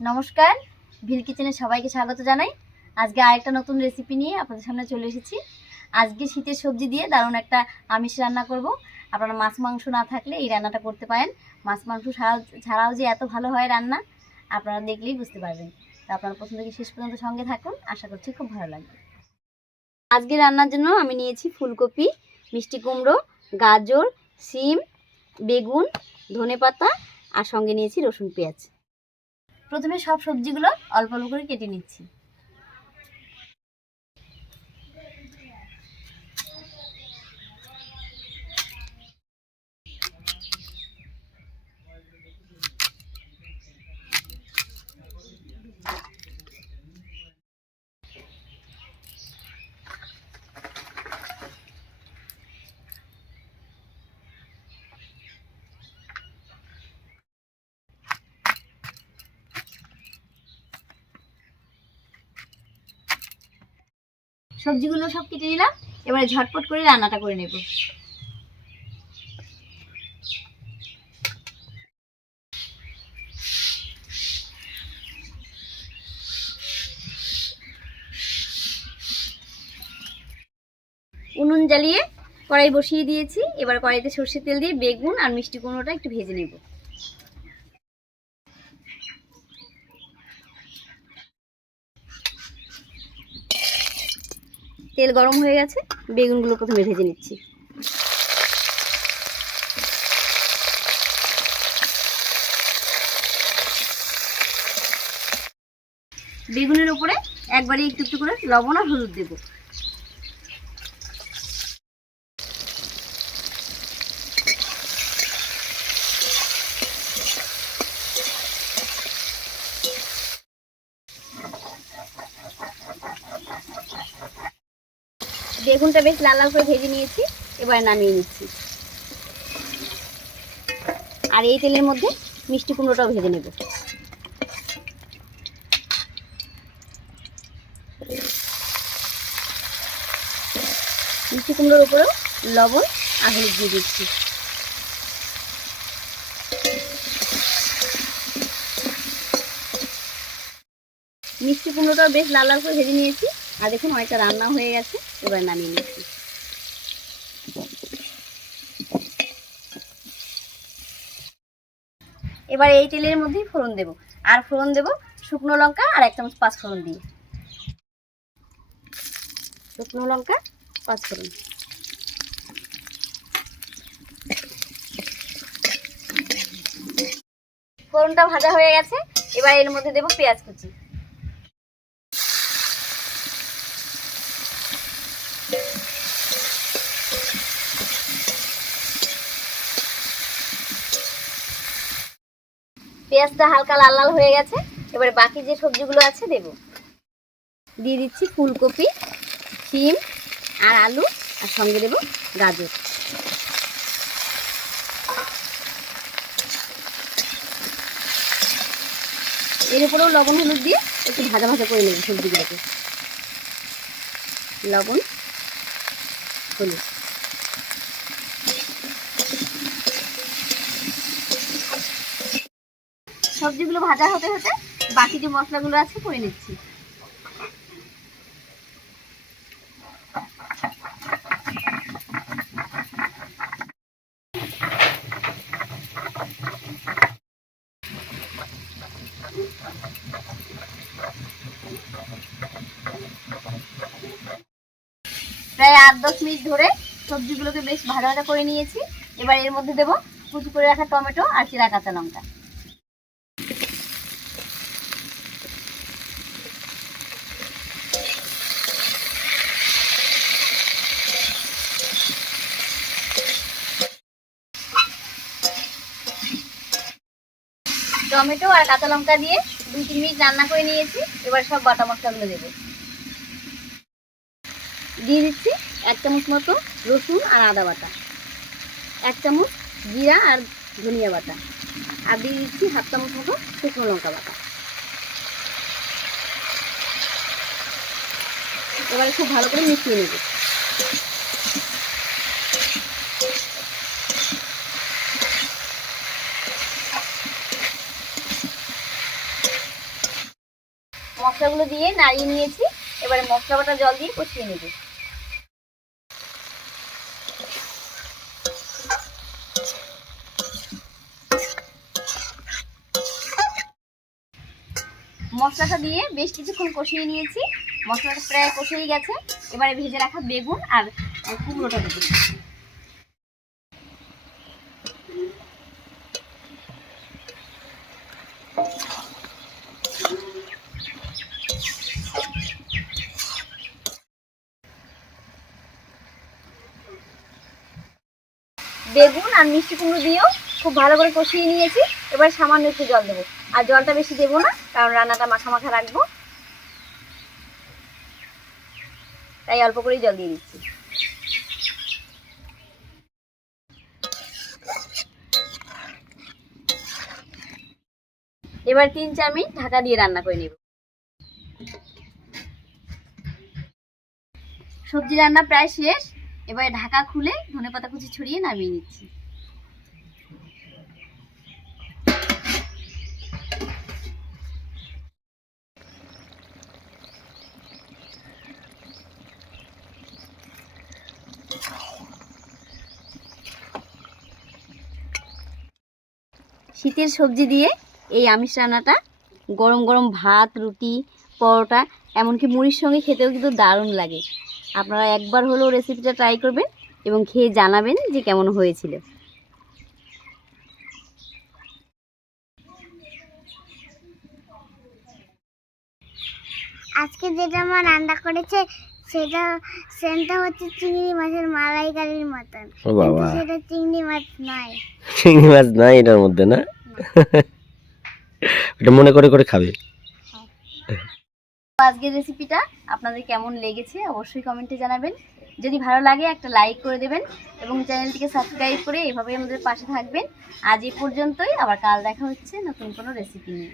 নমস্কার, ভিল কিচেনে সবাইকে স্বাগত জানাই। আজকে আরেকটা নতুন রেসিপি নিয়ে আপনাদের সামনে চলে এসেছি। আজকে শীতের সবজি দিয়ে দারুণ একটা আমিষ রান্না করব। আপনারা মাছ মাংস না থাকলে এই রান্নাটা করতে পারেন। মাছ মাংস ছাড়াও যে এত ভালো হয় রান্না, আপনারা দেখলেই বুঝতে পারবেন। তো আপনারা প্রথম থেকে শেষ পর্যন্ত সঙ্গে থাকুন, আশা করছি খুব ভালো লাগবে। আজকে রান্নার জন্য আমি নিয়েছি ফুলকপি, মিষ্টি কুমড়ো, গাজর, সিম, বেগুন, ধনেপাতা, আর সঙ্গে নিয়েছি রসুন পেঁয়াজ। প্রথমে সব সবজিগুলো অল্প অল্প করে কেটে নিচ্ছি। সবজিগুলো সব কেটে নিলাম, এবারে ঝটপট করে রান্নাটা করে নেব। উনুন জ্বালিয়ে কড়াই বসিয়ে দিয়েছি, এবার কড়াইতে সর্ষের তেল দিয়ে বেগুন আর মিষ্টি কুমড়োটা একটু ভেজে নেব। তেল গরম হয়ে গেছে, বেগুনগুলো প্রথমে ভেজে নিচ্ছি। বেগুনের উপরে একবারে একটু একটু করে লবণ আর হলুদ দেবো। বেগুনটা বেশ লাল লাল করে ভেজে নিয়েছি, এবার নামিয়ে নিচ্ছি। আর এই তেলের মধ্যে মিষ্টি কুমড়োটাও ভেজে নেব। মিষ্টি কুমড়োর উপরেও লবণ আর হলুদ দিয়ে দিচ্ছি। মিষ্টি কুমড়োটাও বেশ লাল লাল করে ভেজে নিয়েছি। আর দেখুন অনেকটা রান্না হয়ে গেছে, এবার নামিয়ে নিচ্ছি। এবার এই তেলের মধ্যেই ফোড়ন দেব। আর ফোড়ন দেব শুকনো লঙ্কা আর এক চামচ পাঁচ ফোড়ন দিয়ে। শুকনো লঙ্কা, পাঁচ ফোড়ন। ফোড়নটা ভাজা হয়ে গেছে, এবার এর মধ্যে দেব পেঁয়াজ কুচি। পেঁয়াজটা হালকা লাল লাল হয়ে গেছে। এবারে বাকি যে সবজিগুলো আছে দেব। দিয়ে দিচ্ছি ফুলকপি, শিম আর আলু, আর সঙ্গে দেব গাজর। এর উপরেও লবণ হলুদ দিয়ে একটু ভাজা ভাজা করে নেব সবজিগুলোকে। লবণ হলুদ সবজিগুলো ভাজা হতে হতে বাকি যে মশলাগুলো আছে করে নিচ্ছি। প্রায় আট, দশ মিনিট ধরে সবজিগুলোকে বেশ ভাজা ভাজা করে নিয়েছি। এবার এর মধ্যে দেবো কুচি করে রাখা টমেটো আর চিরা কাঁচা লঙ্কা। টমেটো আর কাঁচা লঙ্কা দিয়ে দুই, তিন মিনিট রান্না করে নিয়েছি। এবার সব বাটা মশলাগুলো দেবো। দিয়ে দিচ্ছি এক চামচ মতো রসুন আর আদা বাটা। এক চামচ জিরা আর ধনিয়া বাটা। আর দিয়ে দিচ্ছি হাফ চামচ মতো শুকনো লঙ্কা বাটা। এবারে খুব ভালো করে মিশিয়ে নেব। মশলাগুলো দিয়ে নাড়িয়ে নিয়েছি। এবারে মশলা বাটা জল দিয়ে কষিয়ে নেব। মশলাটা দিয়ে বেশ কিছুক্ষণ কষিয়ে নিয়েছি। মশলাটা প্রায় কষিয়ে গেছে। এবারে ভেজে রাখা বেগুন আর কুমড়োটা দেবো বেগুন আর মিষ্টি কুমড়ো দিয়েও খুব ভালো করে কষিয়ে নিয়েছি। এবার সামান্য একটু জল দেবো। আর জলটা বেশি দেবো না, কারণ রান্নাটা মাখা মাখা রাখব। তাই অল্প করেই জল দিয়ে দিচ্ছি। এবার তিন মিনিট ঢাকা দিয়ে রান্না করে নেব। সবজি রান্না প্রায় শেষ, এবারে ঢাকা খুলে ধনেপাতা কুচি ছড়িয়ে নামিয়ে নিচ্ছি। শীতের সবজি দিয়ে এই আমিষ রান্নাটা, গরম গরম ভাত, রুটি, পরোটা, এমনকি মুড়ির সঙ্গে খেতেও কিন্তু দারুণ লাগে। আপনারা একবার হলেও রেসিপিটা ট্রাই করবেন এবং খেয়ে জানাবেন যে কেমন হয়েছিল। আজকে যেটা আমার রান্না করেছে সেটা সেন্টটা হচ্ছে চিংড়ি মাছের মালাইকারির মতন। ও বাবা। সেটা চিংড়ি মাছ নয় চিংড়ি মাছ নাই এটার মধ্যে না? ওটা মনে করে করে খাবে। আজকের রেসিপিটা আপনাদের কেমন লেগেছে অবশ্যই কমেন্টে জানাবেন। যদি ভালো লাগে একটা লাইক করে দেবেন এবং চ্যানেলটিকে সাবস্ক্রাইব করে এভাবেই আমাদের পাশে থাকবেন। আজ এই পর্যন্তই আবার কাল দেখা হচ্ছে নতুন কোনো রেসিপি নিয়ে।